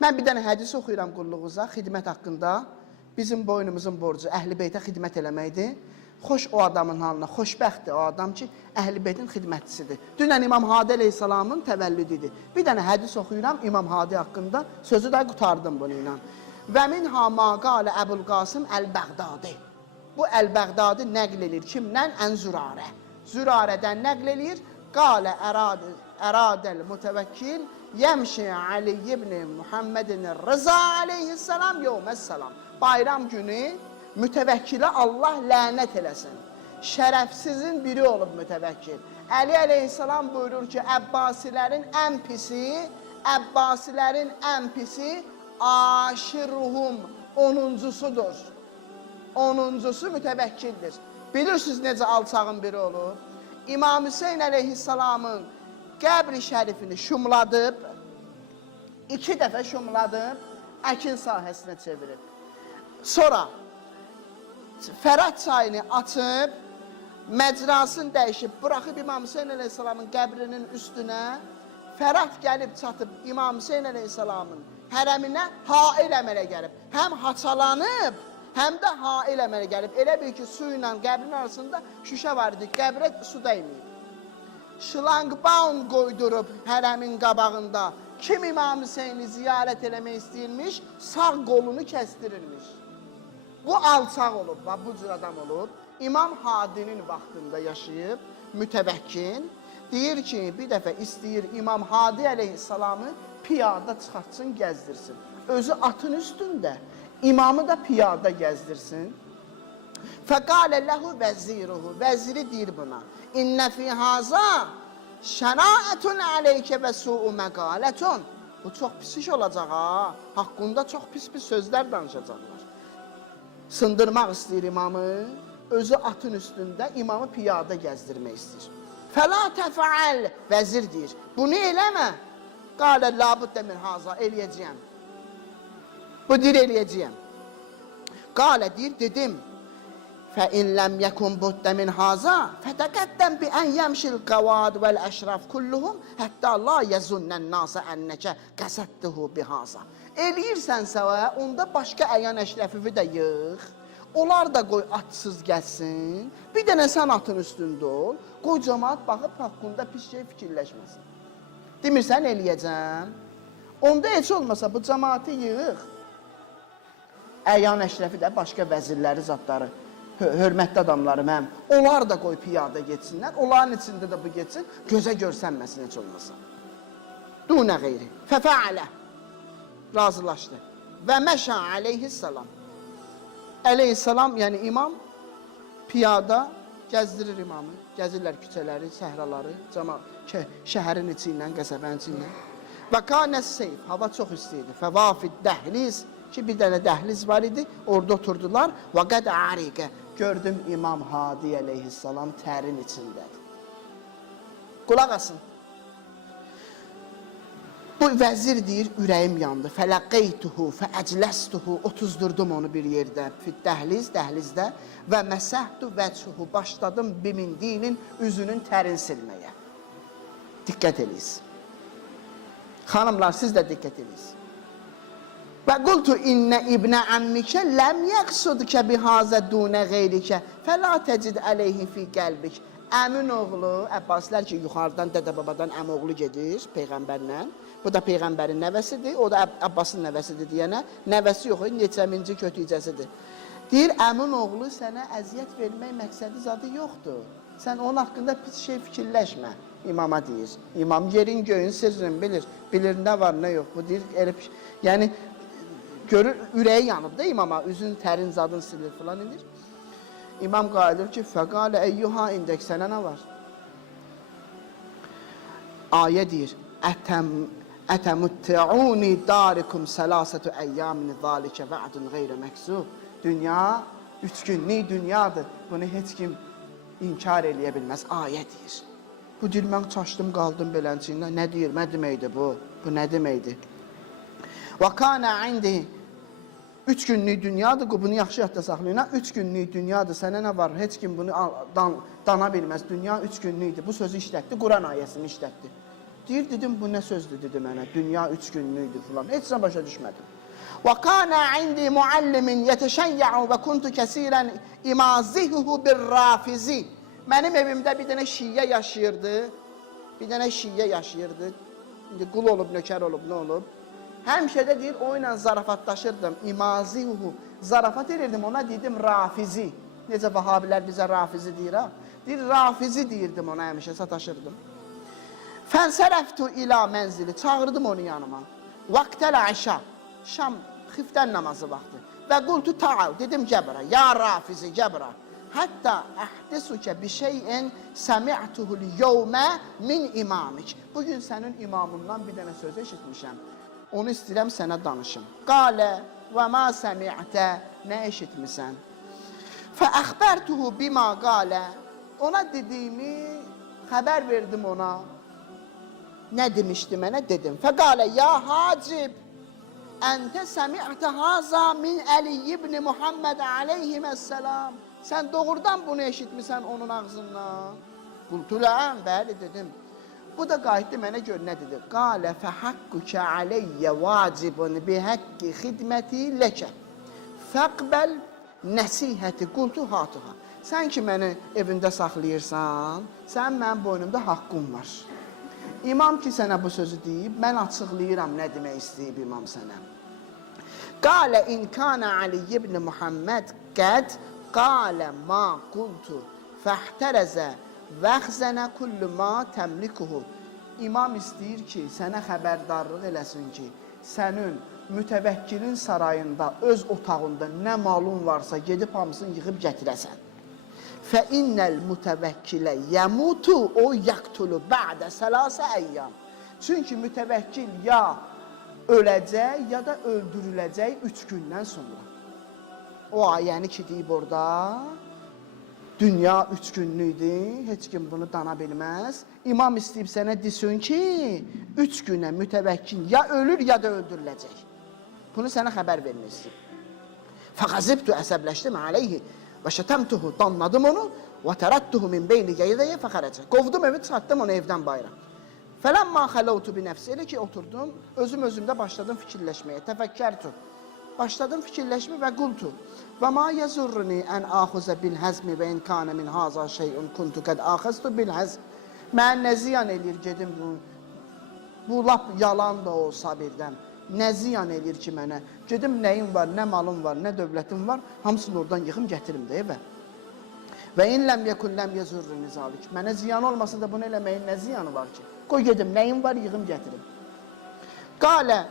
Mən bir dənə hədis oxuyuram qulluğuza, xidmət haqqında. Bizim boynumuzun borcu əhl-i beytə xidmət eləməkdir. Xoş o adamın halına, xoşbəxtdir o adam ki, əhl-i beytin xidmətçisidir. Dünən İmam Hadi əleyhissalamın təvəllüdüdür. Bir dənə hədis oxuyuram İmam Hadi haqqında. Sözü də qutardım bunu ilə. Və minha ma qala Əbul Qasım Əl-Bəğdadi. Bu kimdən? Ən Zürarə. Zürarədən nəql edir. Qalə ərad əradəl mütəvəkkil yəmşi Ali ibn Muhammedin Rıza aleyhissalam yevməssalam. Bayram günü mütəvəkkilə Allah lənət eləsin. Şərəfsizin biri olub mütəvəkkil. Əli əleyhissalam buyurur ki, Əbbasilərin ən pisi, Əbbasilərin ən pisi aşiruhum 10-cusudur. 10-cusu mütəvəkkildir. Bilirsiniz necə alçağın biri olur? İmam Hüseyn əleyhissalamın qəbri şərifini şumladıb, iki dəfə şumladıb, əkin sahəsinə çevirib. Sonra Fərat çayını açıb, məcrasını dəyişib, buraxıb İmam Hüseyn əleyhissalamın qəbrinin üstünə, Fərat gəlib çatıb İmam Hüseyn əleyhissalamın hərəminə hail əmələ gəlib. Həm haçalanıb, həm də hail əmələ gəlib. Elə bil ki, su ilə qəbrin arasında şüşə var idi, qəbrə su dəyməyib. Şlanqbaun qoydurub hərəmin qabağında. Kim İmam Hüseyni ziyarət eləmək istəyirmiş, sağ qolunu kəstirirmiş. Bu alçaq olub, bax bu cür adam olub. İmam Hadinin vaxtında yaşayıb, mütəvəkkil. Deyir ki, bir dəfə istəyir İmam Hadi əleyhissalamı piyada çıxartsın, gəzdirsin. Özü atın üstündə, imamı da piyada gəzdirsin. Fəqalə ləhu vəziruhu, vəziri deyir buna. İnnə fi haza şənaətun əleykə və su'u məqalətun. Bu çox pis iş olacaq ha. Haqqında çox pis-pis sözlər danışacaqlar. Sındırmaq istəyir imamı, özü atın üstündə imamı piyada gəzdirmək istəyir. Fəla təfəal, vəzir deyir. Bunu eləmə. Kâle lâbudde min haza eleyeceğim. Bu dir eleyeceğim. Kâle dir dedim. Fe in lem yekun budde min haza fetekeddem bi en yemşil kavad vel eşraf kulluhum hatta la yezunnen nase enneke kasettuhu bi haza. Eləyirsən səvə, onda başqa əyan əşrəfivi də yığ. Onlar da qoy atsız gəlsin. Bir dənə sən atın üstündə ol. Qoy cəmaat baxıb haqqında pis şey fikirləşməsin. Demirsən eləyəcəm. Onda heç olmasa bu cəmaatı yığ. Əyan əşrəfi də başqa vəzirləri, zatları, hö- hörmətli adamları mənim. Onlar da qoy piyada getsinlər. Onların içində də bu getsin. Gözə görsənməsin heç olmasa. Dunə qeyri. Fəfəalə. Razılaşdı. Və məşə aleyhissalam. Əleyhissalam, yəni imam piyada gəzdirir imamı. Gəzirlər küçələri, səhraları, cama şə- şəhərin içi ilə, qəsəbənin içi ilə. Və kanəs seyf, hava çox isti idi. Fəvafid dəhliz ki bir dənə dəhliz var idi. Orada oturdular. Və qəd ariqə. Gördüm İmam Hadi əleyhissalam tərin içindədir. Qulaq asın. Bu vəzir deyir, ürəyim yandı. Fələqeytuhu, fəəcləstuhu, otuzdurdum onu bir yerdə, dəhliz, dəhlizdə və məsəhdu vəchuhu, başladım bimindinin üzünün tərin silməyə. Diqqət eləyiz. Xanımlar, siz də diqqət eləyiz. Və qultu innə ibnə əmmikə ləm yəqsudkə bihazə dunə qeyrikə fəla təcid əleyhi fi qəlbik. Əmin oğlu, Əbbasilər ki, yuxarıdan dədə-babadan əmi oğlu gedir Peyğəmbərlə. Bu da Peyğəmbərin nəvəsidir, o da Əb- Abbasın nəvəsidir deyənə. Nəvəsi yox, neçəminci kötücəsidir. Deyir, əmin oğlu sənə əziyyət vermək məqsədi zadı yoxdur. Sən onun haqqında pis şey fikirləşmə. İmama deyir. İmam yerin göyün sirrini bilir. Bilir nə var, nə yox. Bu deyir, elə yəni görür ürəyi yanıb da imama, üzün tərin zadın silir filan edir. İmam qayıdır ki, fəqalə əyyuha indək sənə nə var? Ayə deyir, ətəm ətəmutti'uni darikum səlasətü əyyamini zalikə va'dun qeyrə məksub. Dünya üç günlük dünyadır. Bunu heç kim inkar eləyə bilməz. Ayə deyir. Bu deyir, mən çaşdım, qaldım beləncindən. Nə deyir, nə deməkdir bu? Bu nə deməkdir? Və kana indi Üç günlük dünyadır, bunu yaxşı yadda saxlayın. ha. Üç günlük dünyadır, sənə nə var? Heç kim bunu al- dan, dana bilməz. Dünya üç günlükdür. Bu sözü işlətdi, Quran ayəsini işlətdi. Deyir, dedim, bu nə sözdür, dedi mənə. Dünya üç günlükdür falan. Heç nə başa düşmədim. وَكَانَ عِنْدِي مُعَلِّمٍ يَتَشَيَّعُ وَكُنْتُ كَسِيرًا اِمَازِهُهُ بِالرَّافِزِ Mənim evimdə bir dənə şiyə yaşayırdı. Bir dənə şiyə yaşayırdı. İndi qul olub, nökər olub, nə olub? Həmişə də deyir, o ilə zarafatlaşırdım. İmazihu. Zarafat edirdim, ona dedim rafizi. Necə vahabilər bizə rafizi deyir ha? Deyir, rafizi deyirdim ona həmişə, sataşırdım. Fənsərəftu ila mənzili. Çağırdım onu yanıma. Vaktəl əşa. Şam xiftən namazı vaxtı. Və qultu ta'al. Dedim gəbra. Ya rafizi gəbra. Hətta əhdisukə bi şeyin səmi'tuhul yevmə min imamik. Bugün sənin imamından bir dənə söz eşitmişəm. Onu istəyirəm sənə danışım. Qalə və ma səmi'tə. Nə eşitmisən? Fəəxbərtuhu bima qalə. Ona dediyimi xəbər verdim ona. Nə demişdi mənə? Dedim. Fəqalə ya hacib Əntə səmi'tə haza min Əli ibn Muhammed aleyhisselam. Sən doğrudan bunu eşitmisən onun ağzından. Qultu bəli dedim. Bu da qayıtdı mənə gör nə dedi. Qalə fəhəkkükə aleyyə vacibun bihaqqi xidməti ləkə. Fəqbəl nəsihəti qultu hatuha. Sən ki məni evində saxlayırsan, sən mənim boynumda haqqım var. İmam ki sənə bu sözü deyib, mən açıqlayıram nə demək istəyib imam sənə. Qalə in kana Ali ibn Muhammed qəd qalə ma qultu fəhtərəzə vəxzənə kullu ma təmlikuhu. İmam istəyir ki, sənə xəbərdarlıq eləsin ki, sənin mütəvəkkilin sarayında, öz otağında nə malın varsa gedib hamısını yığıb gətirəsən. Fə innəl mütəvəkkilə yəmutu o yaktulu bə'də sələsə əyyam. Çünki mütəvəkkil ya öləcək, ya da öldürüləcək üç gündən sonra. O ayəni ki deyib orada, dünya üç günlükdür, heç kim bunu dana bilməz. İmam istəyib sənə desin ki, üç günə mütəvəkkil ya ölür, ya da öldürüləcək. Bunu sənə xəbər istəyib. Fəqazibtu əsəbləşdim aleyhi və şətəmtuhu, danladım onu və tərəttuhu min beyni yeyidəyə fəxərəcə. Qovdum evi, çıxartdım onu evdən bayra. Fələmma xələvtu bi nəfsi, elə ki oturdum, özüm özümdə başladım fikirləşməyə, təfəkkərtu. Başladım fikirləşmə və qultu. Və ma yəzurruni ən axuzə bil həzmi və in kana min haza şeyun kuntu qəd axəztu bil həzm. Mən nə ziyan eləyir gedim bu, bu lap yalan da olsa birdən. Nə ziyan eləyir ki mənə? Gedim nəyim var, nə malım var, nə dövlətim var, hamısını oradan yığım gətirim də evə. Və in ləm yekun ləm yezurruni zalik. Mənə ziyan olmasa da bunu eləməyin nə ziyanı var ki? Qoy gedim, nəyim var, yığım gətirim. Qalə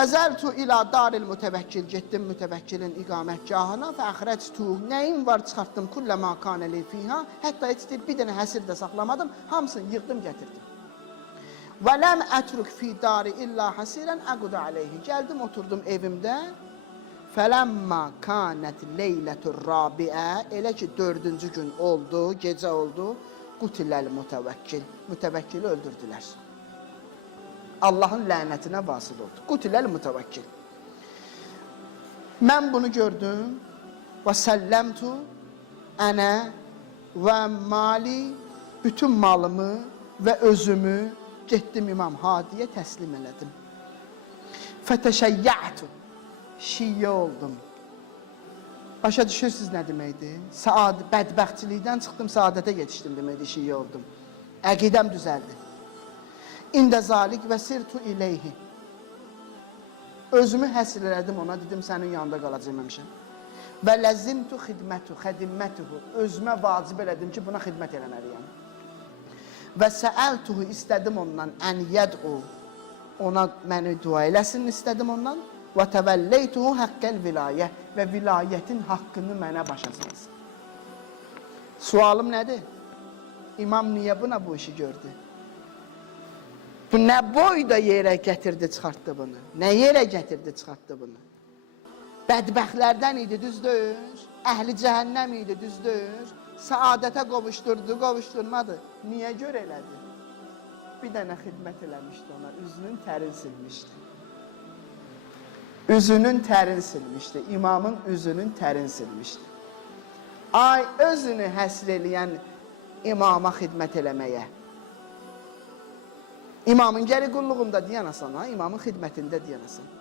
Fəzəltu ila daril mütəvəkkil getdim mütəvəkkilin iqamətgahına və əxrəctu nəyim var çıxartdım kullə ma kana li fiha hətta heç deyir, bir dənə həsir də saxlamadım hamısını yığdım gətirdim. Və ləm ətruk fi dari illa hasirən əqudu aleyhi. Gəldim oturdum evimdə. Fələmma kanət leylətur rabiə elə ki dördüncü gün oldu, gecə oldu. Qutiləl mütəvəkkil. Mütəvəkkili öldürdülər. Allahın lənətinə vasıl oldu. Qutiləl mütəvəkkil. Mən bunu gördüm və səlləmtu ənə və mali bütün malımı və özümü getdim İmam Hadiyə təslim elədim. Fətəşəyyətu şiyyə oldum. Başa düşürsüz nə deməkdir? Saad bədbəxtçilikdən çıxdım, saadətə yetişdim deməkdir, şiyyə oldum. Əqidəm düzəldi. İndə zalik və sirtu ileyhi. Özümü həsr elədim ona, dedim sənin yanında qalacağım həmişə. Və ləzimtu xidmətu, xədimmətuhu. Özümə vacib elədim ki, buna xidmət eləməliyəm. Və səəltuhu istədim ondan ən yəd'u. Ona məni dua eləsin istədim ondan. Və təvəlleytuhu haqqəl vilayə və vilayətin haqqını mənə başa salsın. Sualım nədir? İmam niyə buna bu işi gördü? Bu nə boyda yerə gətirdi, çıxartdı bunu? Nə yerə gətirdi, çıxartdı bunu? Bədbəxtlərdən idi, düzdür? Əhli cəhənnəm idi, düzdür? Saadətə qovuşturdu, qovuşturmadı. Niyə görə elədi? Bir dənə xidmət eləmişdi ona, üzünün tərin silmişdi. Üzünün tərin silmişdi. İmamın üzünün tərin silmişdi. Ay özünü həsr eləyən imama xidmət eləməyə. İmamın gəri qulluğunda deyənəsən ha, imamın xidmətində deyənəsən.